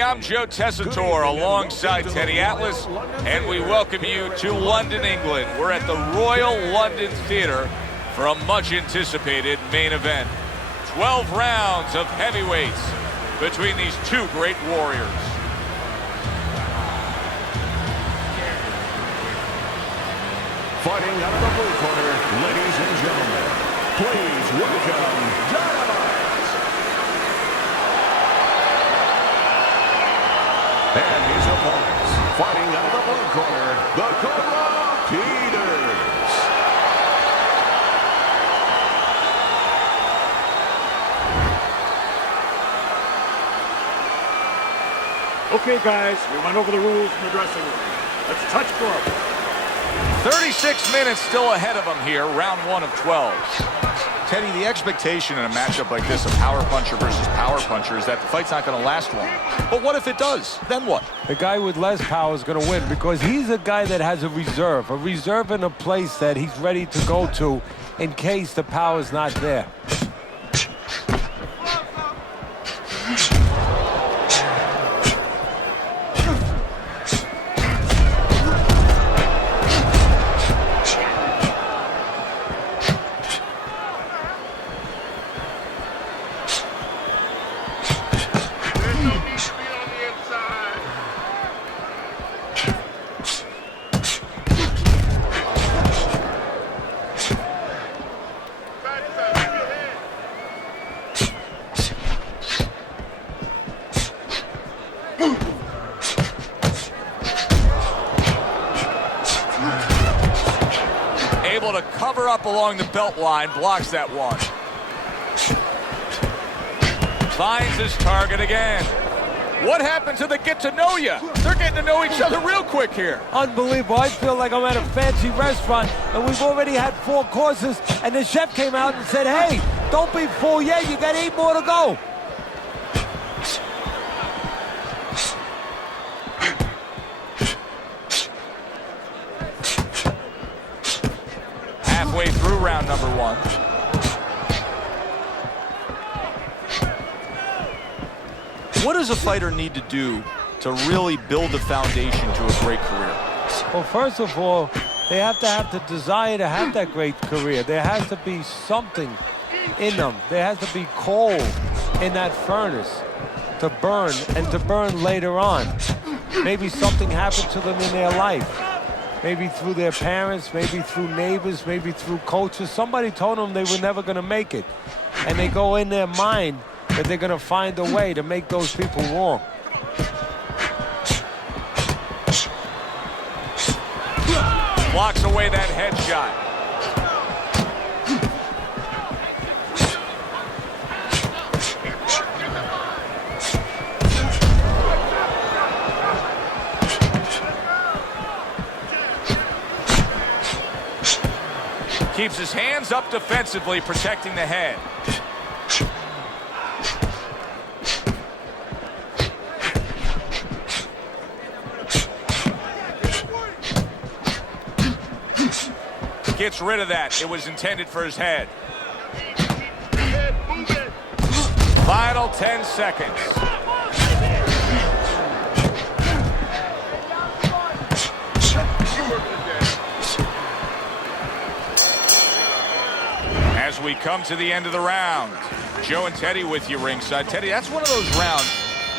I'm Joe Tessitore alongside Teddy Atlas, and we welcome you to London, England. We're at the Royal London Theatre for a much-anticipated main event. 12 rounds of heavyweights between these two great warriors. Fighting out of the blue corner, ladies and gentlemen, please welcome Dynamite. And his opponents, fighting out of the blue corner, the Cobra Peters. Okay, guys, we went over the rules in the dressing room. Let's touch gloves. 36 minutes still ahead of them here, round 1 of 12. Teddy, the expectation in a matchup like this, a power puncher versus power puncher, is that the fight's not going to last long. But what if it does? Then what? The guy with less power is going to win because he's a guy that has a reserve in a place that he's ready to go to in case the power's not there. Able to cover up along the belt line, blocks that one. Finds his target again. What happened to the get to know you? They're getting to know each other real quick here. Unbelievable. I feel like I'm at a fancy restaurant and we've already had 4 courses and the chef came out and said, hey, don't be full yet, you got 8 more to go. Halfway through round number 1. What does a fighter need to do to really build a foundation to a great career? Well, first of all, they have to have the desire to have that great career. There has to be something in them. There has to be coal in that furnace to burn and to burn later on. Maybe something happened to them in their life. Maybe through their parents, maybe through neighbors, maybe through coaches. Somebody told them they were never going to make it. And they go in their mind that they're going to find a way to make those people wrong. Blocks away that headshot. Keeps his hands up defensively, protecting the head. Gets rid of that. It was intended for his head. Final 10 seconds. As we come to the end of the round, Joe and Teddy with you ringside. Teddy, that's one of those rounds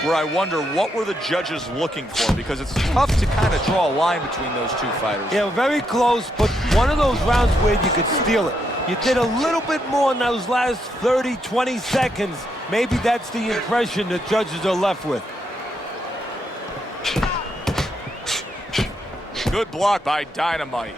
where I wonder what were the judges looking for, because it's tough to kind of draw a line between those two fighters. Yeah, very close, but one of those rounds where you could steal it. You did a little bit more in those last 30, 20 seconds. Maybe that's the impression the judges are left with. Good block by Dynamite.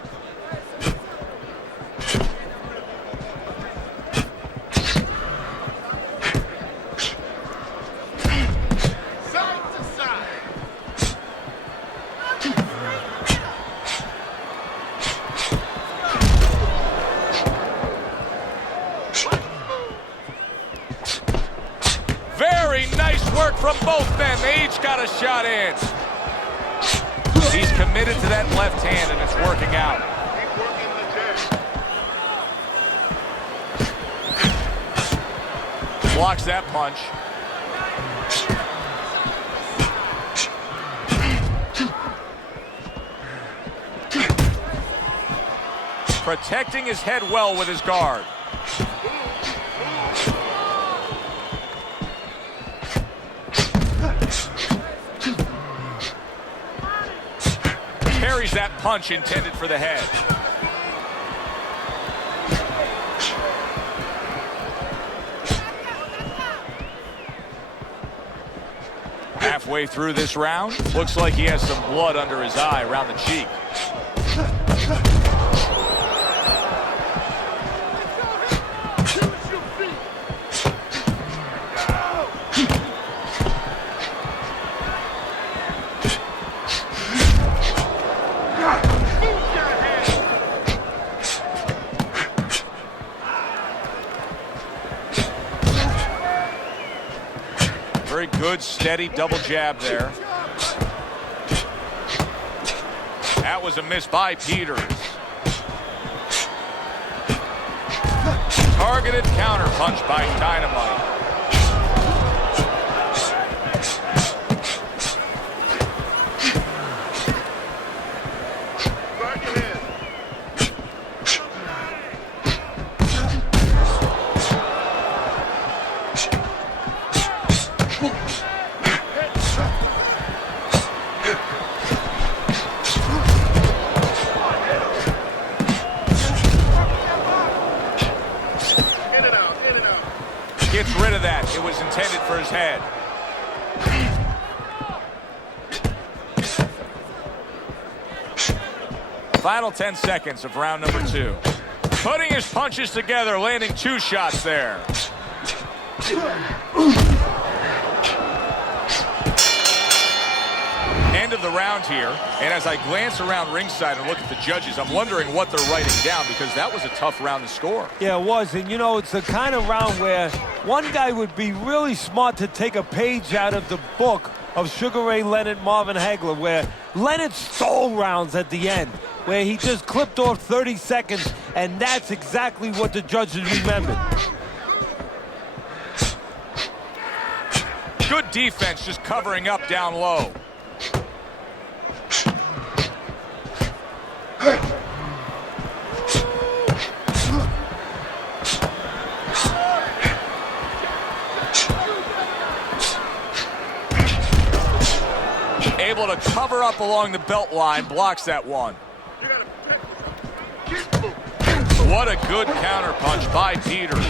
Very nice work from both men. They each got a shot in. He's committed to that left hand, and it's working out. Blocks that punch. protecting his head well with his guard. Carries that punch intended for the head. Halfway through this round, looks like he has some blood under his eye around the cheek. Very good, steady double jab there. That was a miss by Peters. Targeted counter punch by Dynamite. Gets rid of that. It was intended for his head. Final 10 seconds of round number 2. Putting his punches together, landing 2 shots there. End of the round here, and as I glance around ringside and look at the judges, I'm wondering what they're writing down, because that was a tough round to score. Yeah, it was, and you know, it's the kind of round where one guy would be really smart to take a page out of the book of Sugar Ray Leonard, Marvin Hagler, where Leonard stole rounds at the end, where he just clipped off 30 seconds, and that's exactly what the judges remembered. Good defense, just covering up down low. Able to cover up along the belt line, blocks that one. What a good counter punch by Peters.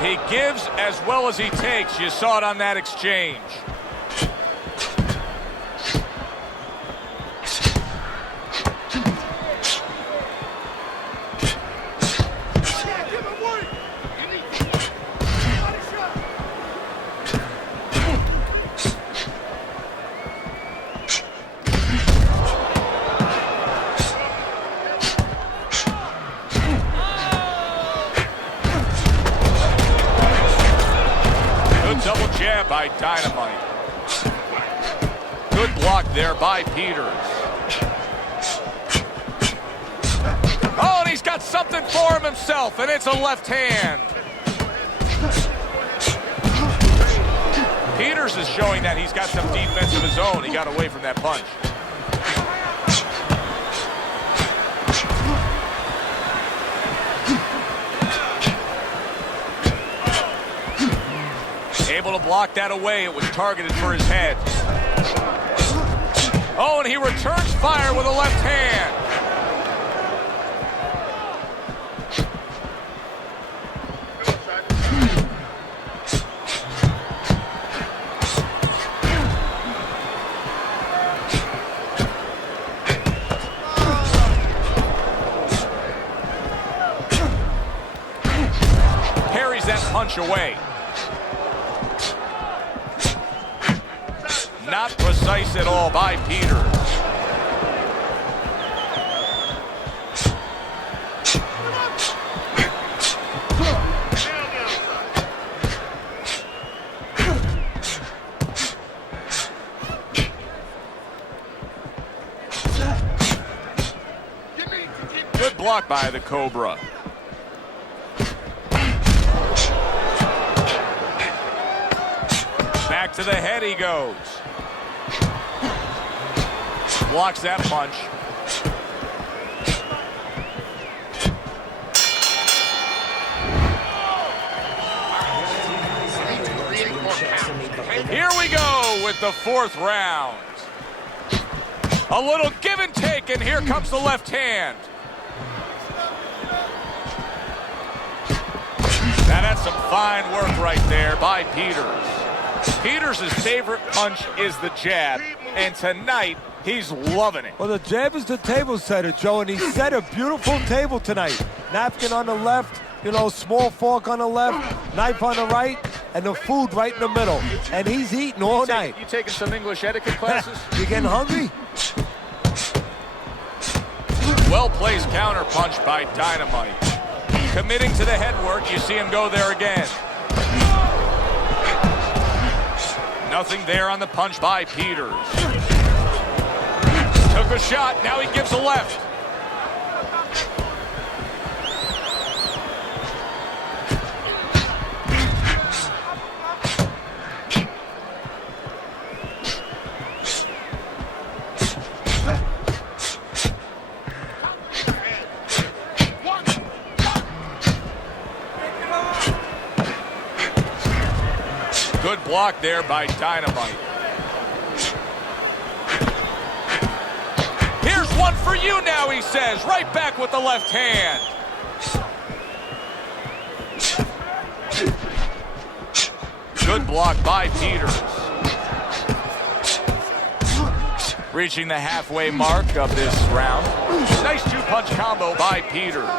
He gives as well as he takes. You saw it on that exchange. Double jab by Dynamite. Good block there by Peters. Oh, and he's got something for him himself, and it's a left hand. Peters is showing that he's got some defense of his own. He got away from that punch. Able to block that away. It was targeted for his head. Oh, and he returns fire with a left hand. Parries that punch away. Not precise at all by Peters. Good block by the Cobra. Back to the head he goes. Blocks that punch. Here we go with the 4th round. A little give and take, and here comes the left hand. Now that's some fine work right there by Peters. Peters' favorite punch is the jab, and tonight he's loving it. Well, the jab is the table setter, Joe, and he set a beautiful table tonight. Napkin on the left, you know, small fork on the left, knife on the right, and the food right in the middle. And he's eating all night. You taking some English etiquette classes? You getting hungry? Well-placed counter punch by Dynamite. Committing to the head work, you see him go there again. Nothing there on the punch by Peters. Took a shot, now he gives a left. Good block there by Dynamite. Here's one for you now, he says. Right back with the left hand. Good block by Peters. Reaching the halfway mark of this round. Nice 2-punch combo by Peters.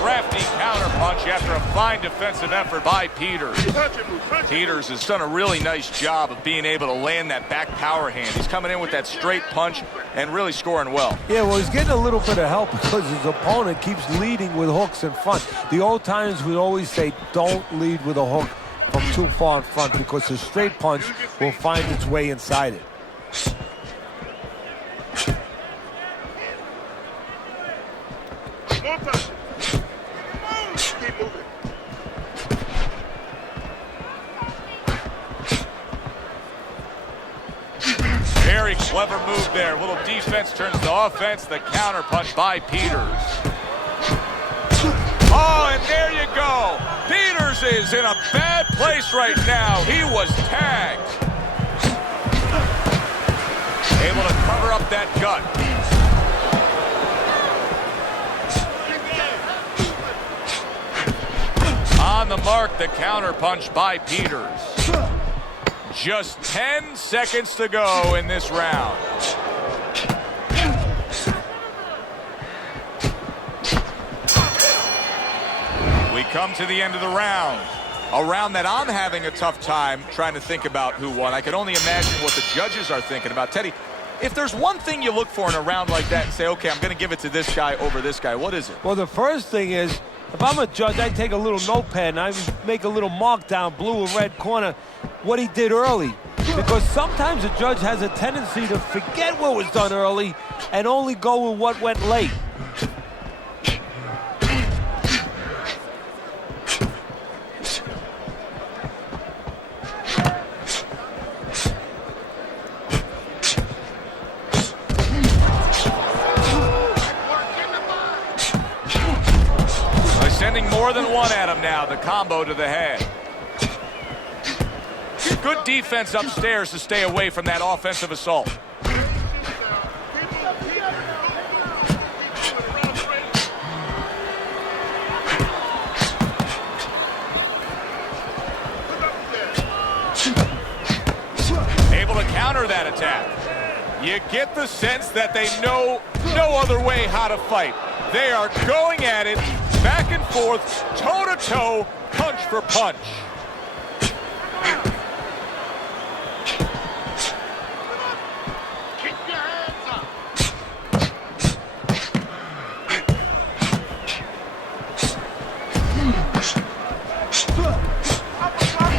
Crafty counter punch after a fine defensive effort by Peters. Peters has done a really nice job of being able to land that back power hand. He's coming in with that straight punch and really scoring well. Yeah, well, he's getting a little bit of help because his opponent keeps leading with hooks in front. The old timers would always say, don't lead with a hook from too far in front because the straight punch will find its way inside it. Very clever move there. A little defense turns to offense. The counter punch by Peters. Oh, and there you go. Peters is in a bad place right now. He was tagged. Able to cover up that gut. On the mark, the counter punch by Peters. Just 10 seconds to go in this round. We come to the end of the round. A round that I'm having a tough time trying to think about who won. I can only imagine what the judges are thinking about. Teddy, if there's one thing you look for in a round like that and say, okay, I'm going to give it to this guy over this guy, what is it? Well, the first thing is, if I'm a judge, I'd take a little notepad and I'd make a little mark down, blue or red corner, what he did early. Because sometimes a judge has a tendency to forget what was done early and only go with what went late. Sending more than one at him now, the combo to the head. Good defense upstairs to stay away from that offensive assault. Able to counter that attack. You get the sense that they know no other way how to fight. They are going at it, back and forth, toe-to-toe, punch for punch.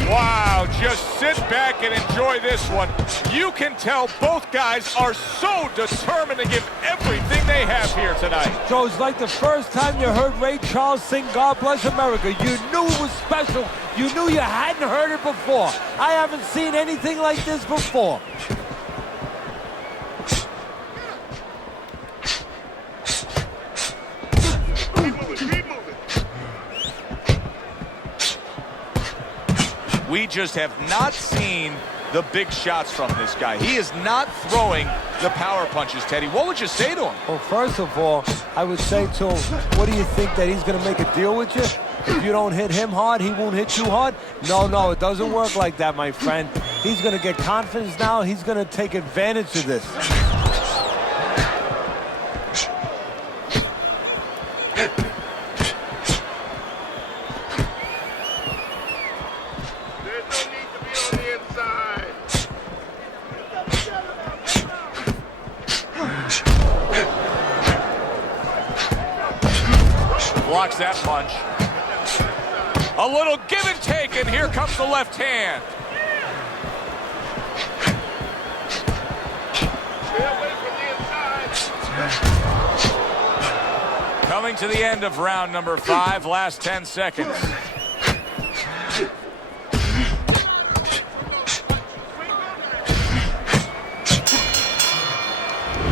Wow, just sit back and enjoy this one. You can tell both guys are so determined to give everything they have here tonight. So it's like the first time you heard Ray Charles sing God Bless America. You knew it was special. You knew you hadn't heard it before. I haven't seen anything like this before. we just have not seen the big shots from this guy. He is not throwing the power punches, Teddy. What would you say to him? Well, first of all, I would say to him, what do you think, that he's going to make a deal with you? If you don't hit him hard, he won't hit you hard? No, it doesn't work like that, my friend. He's going to get confidence now. He's going to take advantage of this. Blocks that punch. A little give and take, and here comes the left hand. Coming to the end of round number 5, last 10 seconds.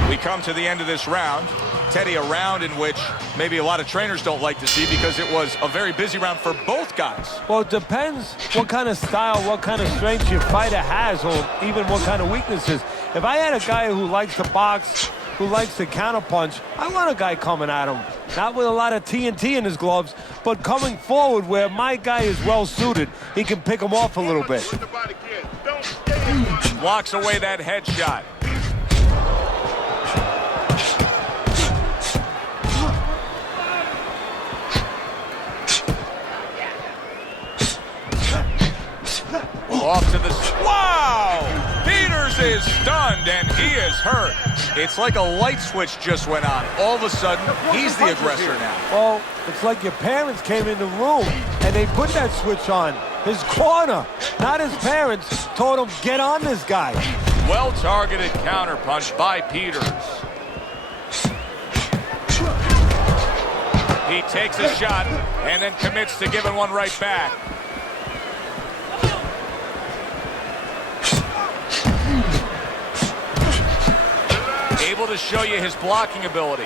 We come to the end of this round. Teddy, a round in which maybe a lot of trainers don't like to see because it was a very busy round for both guys. Well, it depends what kind of style, what kind of strength your fighter has, or even what kind of weaknesses. If I had a guy who likes to box, who likes to counterpunch, I want a guy coming at him. Not with a lot of TNT in his gloves, but coming forward where my guy is well suited. He can pick him off a little bit. Blocks away that headshot. Off to the... Wow! Peters is stunned, and he is hurt. It's like a light switch just went on. All of a sudden, he's the aggressor now. Well, it's like your parents came in the room, and they put that switch on. His corner, not his parents, told him, get on this guy. Well-targeted counterpunch by Peters. He takes a shot, and then commits to giving one right back. Able to show you his blocking ability.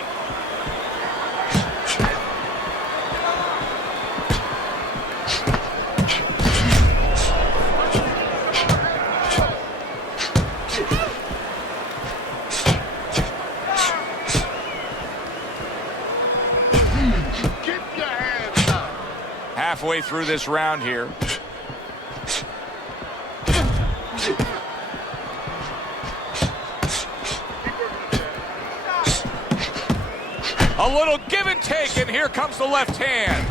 Halfway through this round here. A little give and take, and here comes the left hand.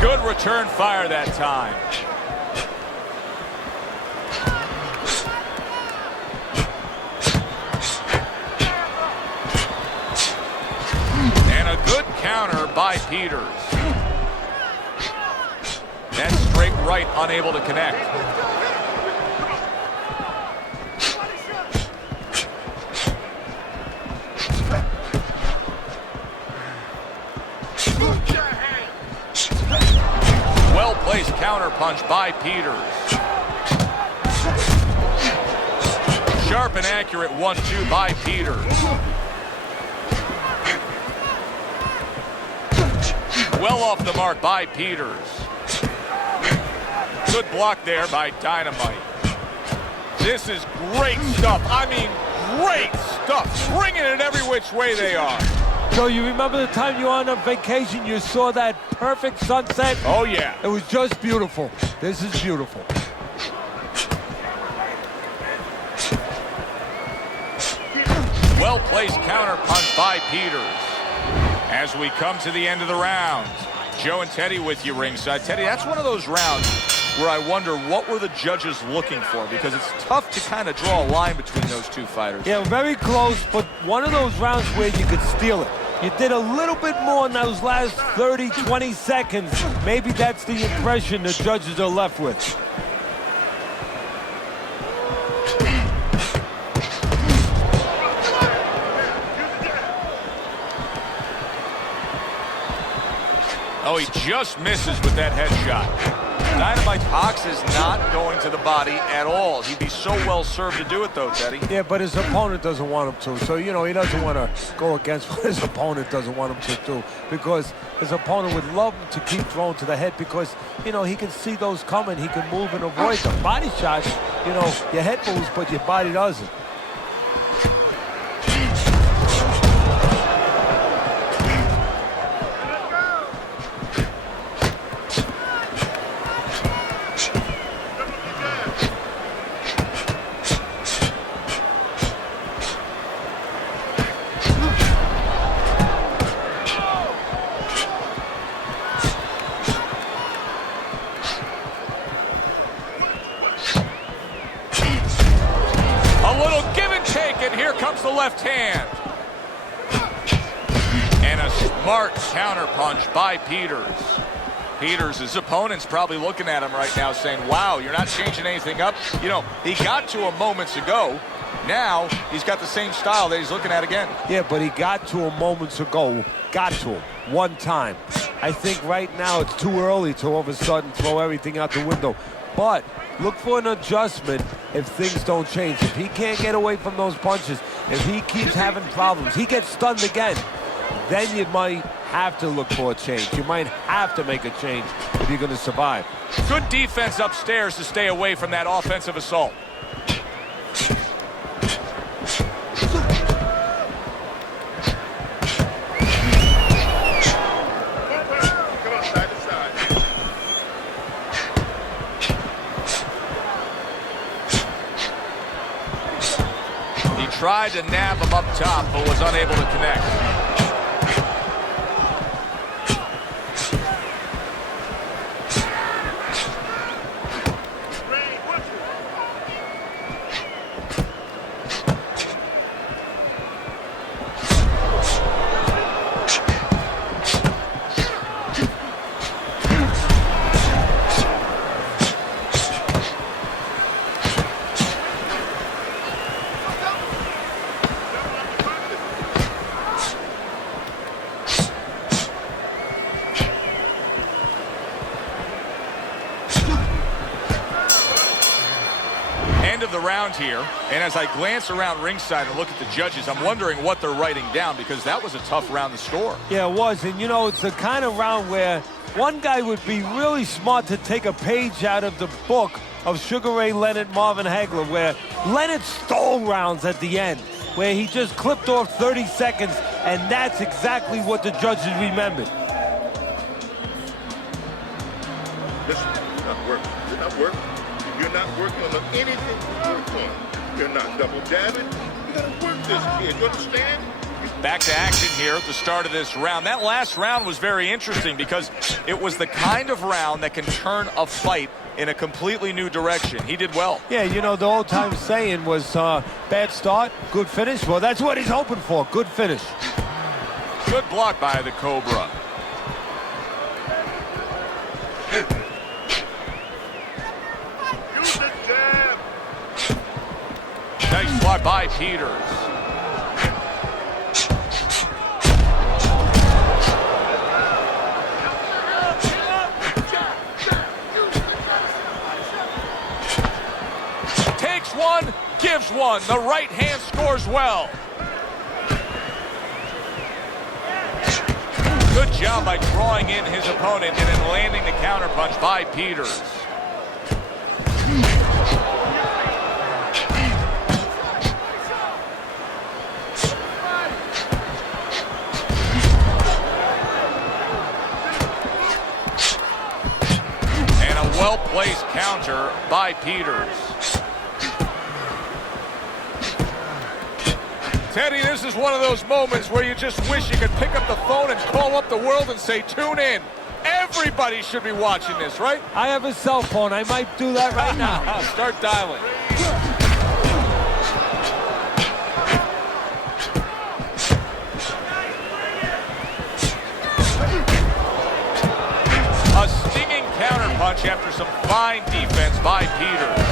Good return fire that time. And a good counter by Peters. That straight right unable to connect. Well-placed counterpunch by Peters. Sharp and accurate 1-2 by Peters. Well off the mark by Peters. Good block there by Dynamite. This is great stuff. I mean, great stuff. Bringing it every which way they are. So you remember the time you were on a vacation, you saw that perfect sunset? Oh, yeah. It was just beautiful. This is beautiful. Well-placed counterpunch by Peters. As we come to the end of the round, Joe and Teddy with you ringside. Teddy, that's one of those rounds where I wonder what were the judges looking for, because it's tough to kind of draw a line between those two fighters. Yeah, very close, but one of those rounds where you could steal it. You did a little bit more in those last 30, 20 seconds. Maybe that's the impression the judges are left with. Oh, he just misses with that headshot. Dynamite's box is not going to the body at all. He'd be so well served to do it, though, Teddy. Yeah, but his opponent doesn't want him to. So, you know, he doesn't want to go against what his opponent doesn't want him to do, because his opponent would love him to keep throwing to the head because, you know, he can see those coming. He can move and avoid them. Body shots, you know, your head moves, but your body doesn't. The left hand. And a smart counter punch by Peters. Peters, his opponent's probably looking at him right now saying, wow, you're not changing anything up. You know, he got to him moments ago. Now he's got the same style that he's looking at again. Yeah, but he got to him moments ago. Got to him one time. I think right now it's too early to all of a sudden throw everything out the window. But look for an adjustment if things don't change. If he can't get away from those punches, if he keeps having problems, he gets stunned again, then you might have to look for a change. You might have to make a change if you're going to survive. Good defense upstairs to stay away from that offensive assault. Tried to nab him up top, but was unable to connect. Of the round here, and as I glance around ringside and look at the judges, I'm wondering what they're writing down, because that was a tough round to score. Yeah, it was, and you know, it's the kind of round where one guy would be really smart to take a page out of the book of Sugar Ray Leonard, Marvin Hagler, where Leonard stole rounds at the end, where he just clipped off 30 seconds, and that's exactly what the judges remembered. Listen, you're not working. You're not working. You're not working on anything you work on. You're not double jabbing. You gotta work this kid. You understand? Back to action here at the start of this round. That last round was very interesting because it was the kind of round that can turn a fight in a completely new direction. He did well. Yeah, you know, the old time saying was bad start, good finish. Well, that's what he's hoping for, good finish. Good block by the Cobra. Nice block by Peters. Takes one, gives one. The right hand scores well. Good job by drawing in his opponent and then landing the counterpunch by Peters. Well-placed counter by Peters. Teddy, this is one of those moments where you just wish you could pick up the phone and call up the world and say, tune in. Everybody should be watching this, right? I have a cell phone. I might do that right now. Start dialing. A stinging counterpunch after some fine defense by Peters.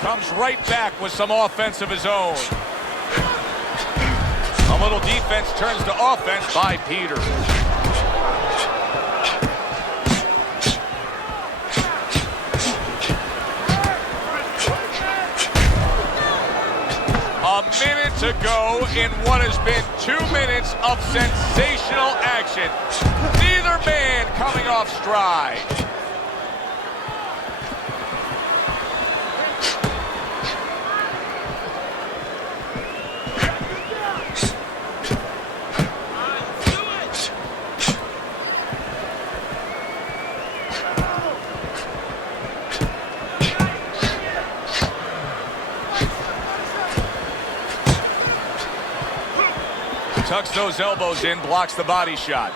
Comes right back with some offense of his own. A little defense turns to offense by Peter. A minute to go in what has been 2 minutes of sensational action. Neither man coming off stride. Tucks those elbows in, blocks the body shot.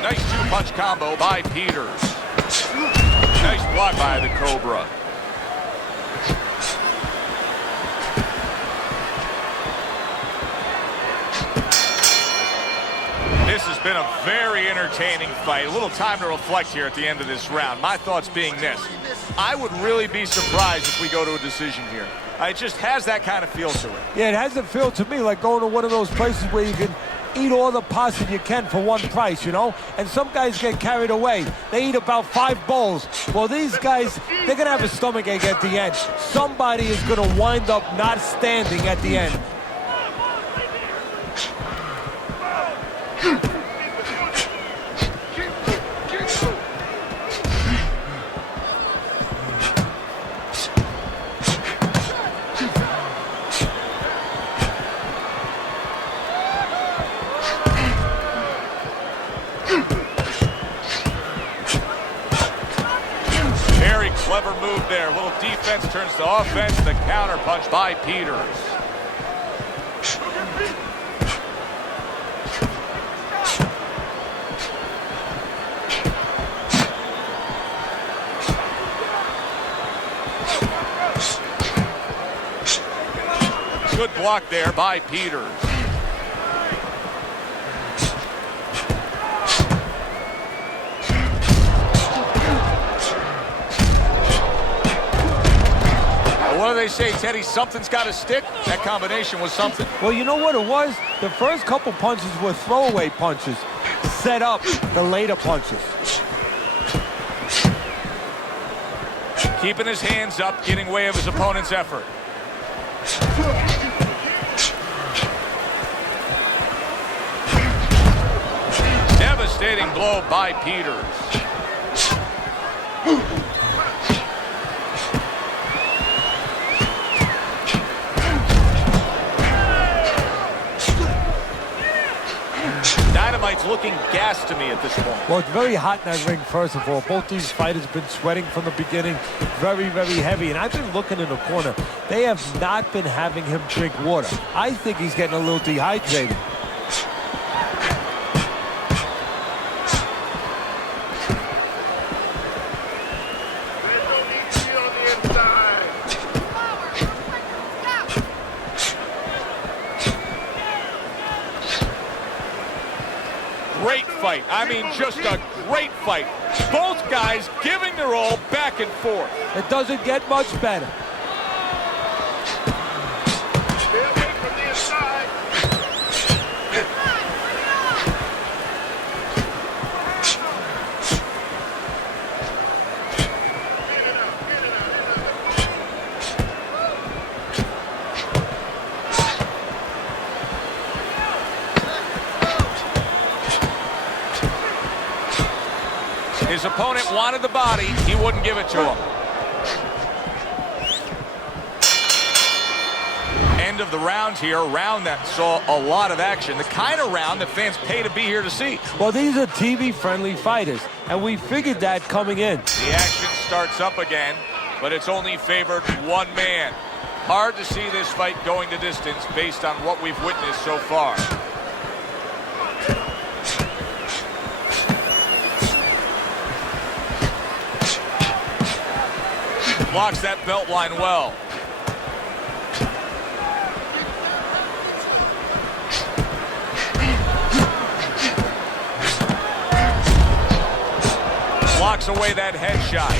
Nice two-punch combo by Peters. Nice block by the Cobra. This has been a very entertaining fight. A little time to reflect here at the end of this round. My thoughts being this: I would really be surprised if we go to a decision here. It just has that kind of feel to it. Yeah, it has a feel to me like going to one of those places where you can eat all the pasta you can for one price, you know? And some guys get carried away. They eat about 5 bowls. Well, these guys, they're going to have a stomachache at the end. Somebody is going to wind up not standing at the end. Clever move there. A little defense turns to offense. The counter punch by Peters. Good block there by Peters. What do they say, Teddy? Something's got to stick. That combination was something. Well, you know what it was? The first couple punches were throwaway punches, set up the later punches. Keeping his hands up, getting way of his opponent's effort. Devastating blow by Peters. Dynamite's looking gassed to me at this point. Well, it's very hot in that ring, first of all. Both these fighters have been sweating from the beginning. Very, very heavy. And I've been looking in the corner. They have not been having him drink water. I think he's getting a little dehydrated. Great fight. I mean, just a great fight. Both guys giving their all back and forth. It doesn't get much better. Stay away from the inside. His opponent wanted the body. He wouldn't give it to him. End of the round here. A round that saw a lot of action. The kind of round that fans pay to be here to see. Well, these are TV-friendly fighters, and we figured that coming in. The action starts up again, but it's only favored one man. Hard to see this fight going the distance based on what we've witnessed so far. Blocks that belt line well. away that headshot.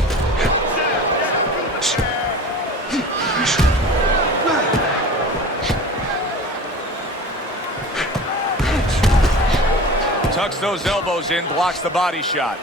Tucks those elbows in, blocks the body shot.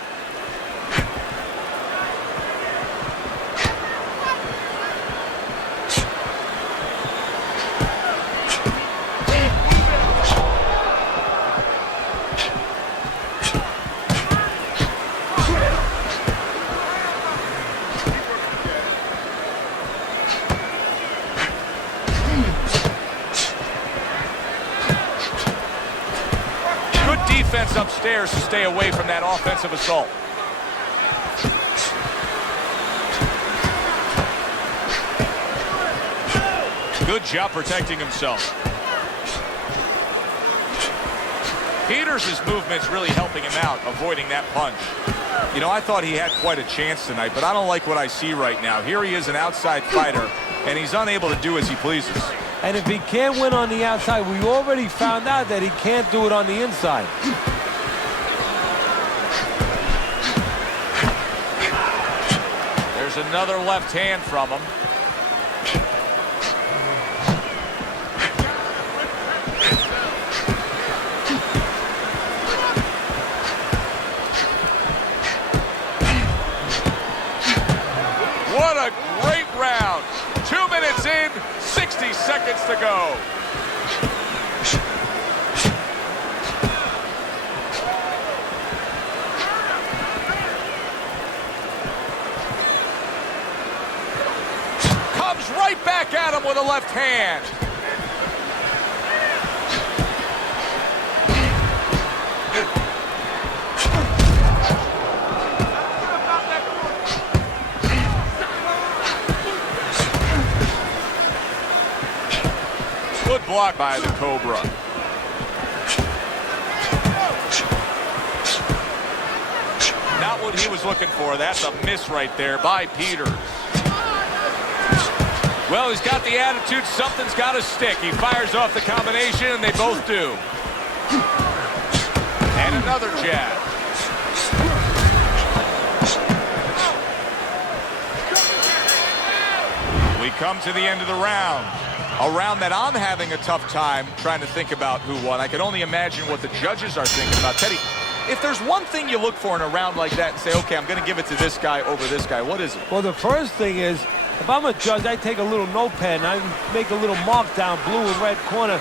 Defense upstairs to stay away from that offensive assault. Good job protecting himself. Peters' movement's really helping him out, avoiding that punch. You know, I thought he had quite a chance tonight, but I don't like what I see right now. Here he is, an outside fighter, and he's unable to do as he pleases. And if he can't win on the outside, we already found out that he can't do it on the inside. There's another left hand from him. What a great round. 2 minutes in, 60 seconds to go. Comes right back at him with a left hand. Good block by the Cobra. Not what he was looking for. That's a miss right there by Peters. Well, he's got the attitude. Something's got to stick. He fires off the combination, and they both do. And another jab. We come to the end of the round. A round that I'm having a tough time trying to think about who won. I can only imagine what the judges are thinking about. Teddy, if there's one thing you look for in a round like that and say, okay, I'm going to give it to this guy over this guy, what is it? Well, the first thing is, if I'm a judge, I take a little notepad and I make a little mark down blue and red corner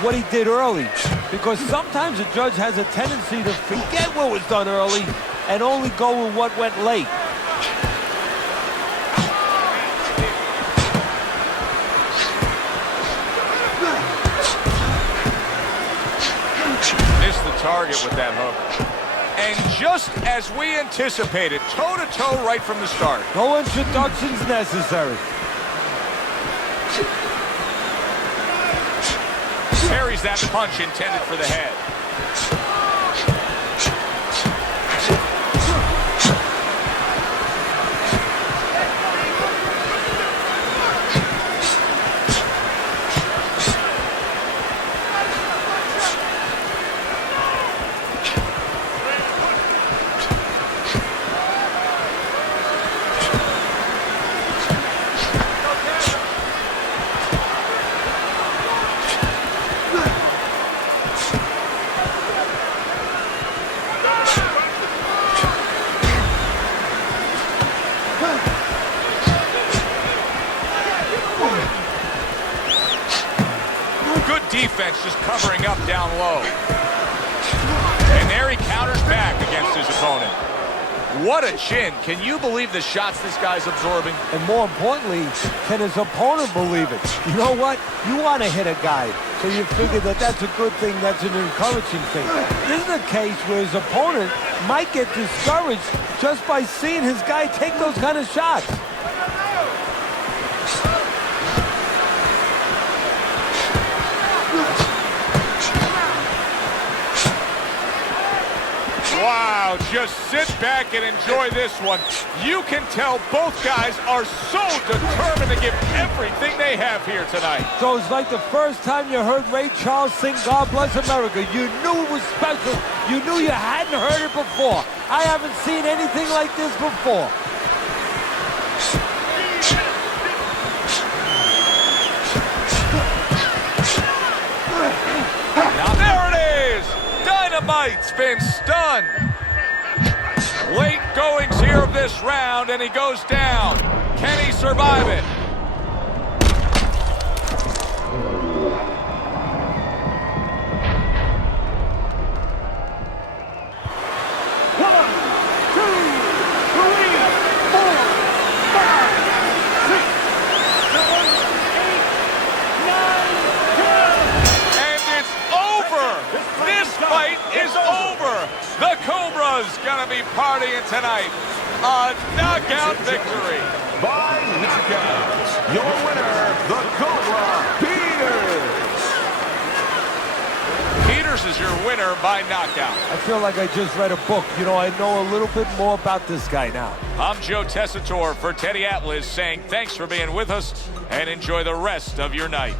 what he did early. Because sometimes a judge has a tendency to forget what was done early and only go with what went late. Missed the target with that hook. And just as we anticipated, toe-to-toe right from the start. No introductions necessary. Parries that punch intended for the head. Defense just covering up down low. And there he counters back against his opponent. What a chin. Can you believe the shots this guy's absorbing? And more importantly, can his opponent believe it? You know what? You want to hit a guy, so you figure that that's a good thing, that's an encouraging thing. This is a case where his opponent might get discouraged just by seeing his guy take those kind of shots. Wow, just sit back and enjoy this one. You can tell both guys are so determined to give everything they have here tonight. So it's like the first time you heard Ray Charles sing God Bless America. You knew it was special. You knew you hadn't heard it before. I haven't seen anything like this before. Now there it is! Dynamite's been stunned. Late goings here of this round, and he goes down. Can he survive it? Is over. The Cobra's gonna be partying tonight. A knockout victory. By knockout, your winner, the Cobra, Peters. Peters is your winner by knockout. I feel like I just read a book. You know, I know a little bit more about this guy now. I'm Joe Tessitore for Teddy Atlas saying thanks for being with us and enjoy the rest of your night.